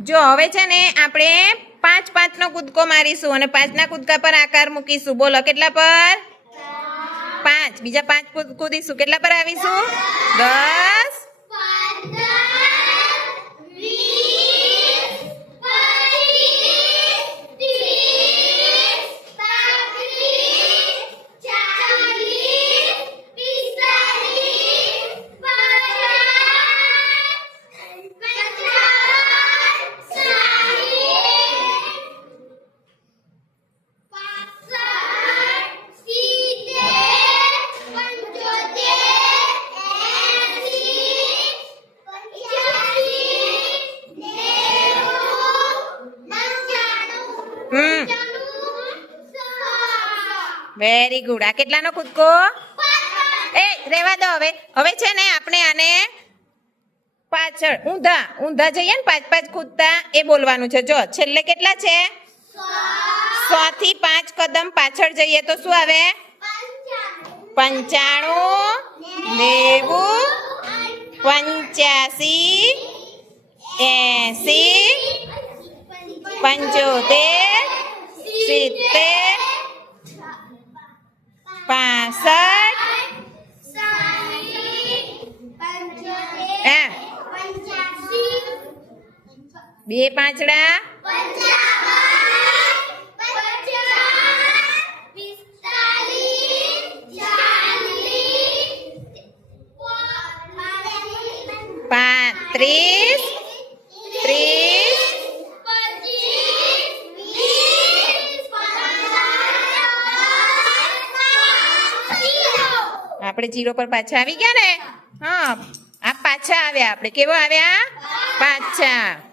જો હવે છે ને આપણે પાંચ પાંચનો કૂદકો મારીશું અને પાંચના કૂદકા પર આકાર મૂકીશું. બોલો કેટલા પર? પાંચ. બીજા પાંચ કૂદ- કૂદીશું કેટલા પર આવીશું? દસ. વેરી ગુડ આ કેટલાનો કૂદકો? એ રેવા દો હવે. હવે છે ને આપણે આને પાછળ, ઊંધા ઊંધા જઈએ ને, પાંચ પાંચ કૂદતા, એ બોલવાનું છે. જો, છેલ્લે કેટલા છે? સો થી પાંચ કદમ પાછળ જઈએ તો શું આવે? પંચાણું, નેવું, પંચ્યાસી, એસી, પંચોતેર, સિત્તેર હા? બે પાંચડા? પાંત્રીસ ત્રીસ આપણે જીરો પર પાછા આવી ગયા ને? હા. આવ્યા આપણે. કેવો આવ્યા પાછા.